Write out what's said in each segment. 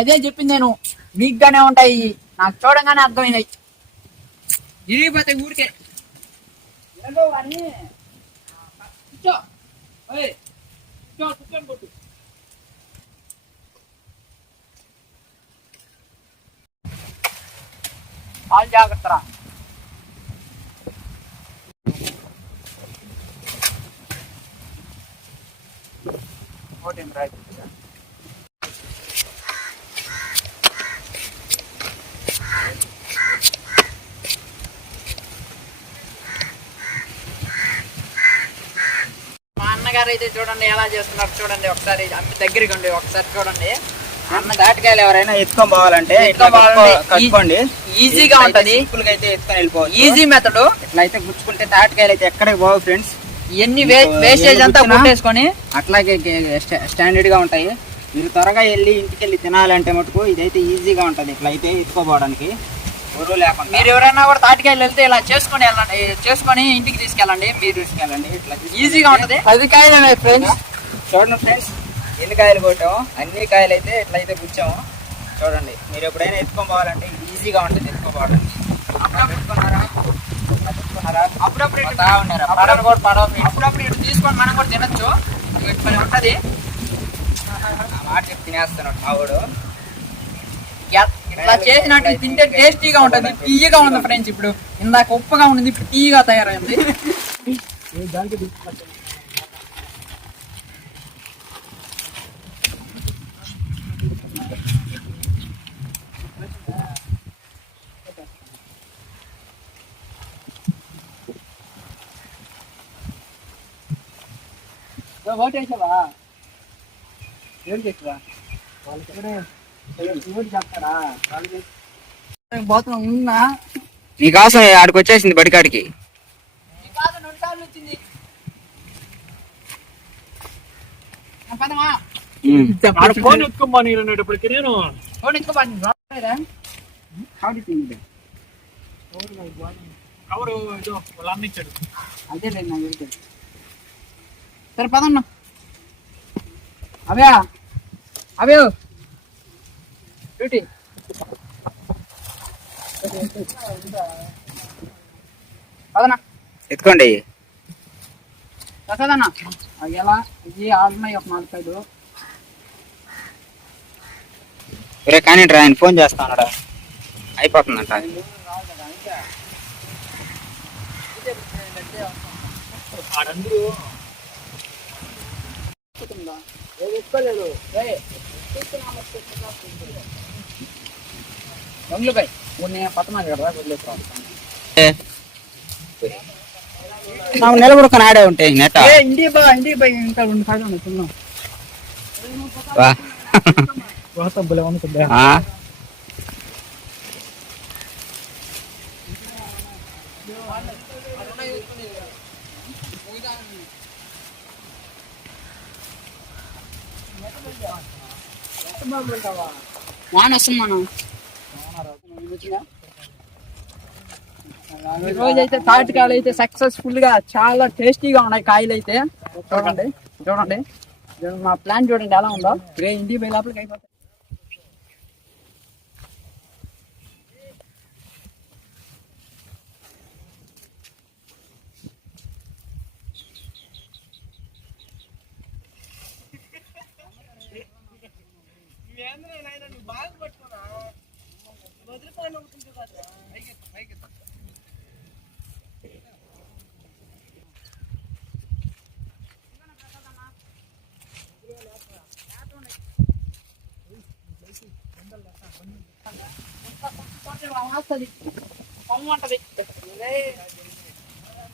అదే చెప్పింది నేను, వీక్ గానే ఉంటాయి, నాకు చూడంగానే అర్థమైనాయి. ఇరిగిపోతే ఊరికే కాల్ జాగ్రత్త. మా అన్నగారు అయితే చూడండి ఎలా చేస్తున్నారు, చూడండి ఒకసారి, అంత దగ్గరికి ఉండి ఒకసారి చూడండి. అన్న తాటికాయలు ఎవరైనా ఎత్తుకొని పోవాలంటే కట్టుకోండి, ఈజీగా ఉంటది. అయితే ఎత్తుకొని వెళ్ళిపోవచ్చు, ఈజీ మెథడ్. ఇట్లా అయితే గుచ్చుకుంటే తాటికాయలు అయితే ఎక్కడికి పోవు ఫ్రెండ్స్. ఎన్ని వేస్టేజ్ అంతా కొట్టేసుకొని అట్లాగే స్టాండర్డ్ గా ఉంటాయి. మీరు త్వరగా వెళ్ళి ఇంటికి వెళ్ళి తినాలంటే మటుకు ఇదైతే ఈజీగా ఉంటది. ఇట్లా అయితే ఎత్తుకోపోవడానికి లేకుండా. మీరు ఎవరైనా కూడా తాటికాయలు వెళ్తే ఇలా చేసుకొని వెళ్ళండి, చేసుకొని ఇంటికి తీసుకెళ్ళండి, మీరు తీసుకెళ్ళండి. ఇట్లా ఈజీగా ఉంటది. 10 కాయలు ఫ్రెండ్స్, చూడండి ఫ్రెండ్స్ ఎన్ని కాయలు కొట్టాము. అన్ని కాయలు అయితే ఇట్లా అయితే గుచ్చాము. చూడండి, మీరు ఎప్పుడైనా ఎత్తుకొని పోవాలంటే ఈజీగా ఉంటుంది ఎత్తుకోపోవడానికి. అప్పుడప్పుడు ఇటు తీసుకొని మనం కూడా తినొచ్చు, ఉంటది. మాట చెప్పి తినేస్తున్నాడు ఆవిడు. ఇట్లా చేసినట్టు తింటే టేస్టీగా ఉంటది, తీయగా ఉంది ఫ్రెండ్స్. ఇప్పుడు ఇందాక ఉప్పుగా ఉంది, ఇప్పుడు తీయగా తయారైంది. ఓటేసావా? ఏం చేసావా? ఉన్నా నీకోసం ఆడికి వచ్చేసింది బడికాడికి. ఫోన్ ఎత్తుకోమని అనేటప్పటికి నేను కవరు వాళ్ళు అమ్మించాడు. అదే లేదు నాకు వెళ్తాడు. సరే పదన్నా. అవే అవే డ్యూటీ పదన్నా ఎత్తుకోండి. ప్రసాదన్నా అవి ఎలా ఇది ఆడున్నాయి ఒక 4 సైడు. రే కానీ ఆయన ఫోన్ చేస్తా ఉన్నాడా, అయిపోతుందంట. బంగ్లపై నేను పక్కన కదా వదిలేస్తాను. నాకు నిలబడుకొని ఆడే ఉంటాయి నెట్. ఇంటికి పై ఇంకా 2 కాయలు ఉన్నాయి తిన్నాం. వాన వస్తుంది మనం. ఈ రోజు అయితే తాటికాయలు అయితే సక్సెస్ఫుల్ గా చాలా టేస్టీగా ఉన్నాయి కాయలు అయితే. చూడండి చూడండి మా ప్లాన్ చూడండి ఎలా ఉందో. ఇంటికి పోయి లోపలికి అయిపోతాయి.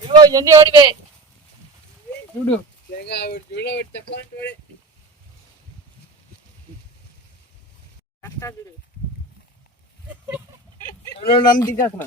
ఇదిగో ఎన్ని ఓడివే చూడు. నన్ను తీసేస్తున్నా.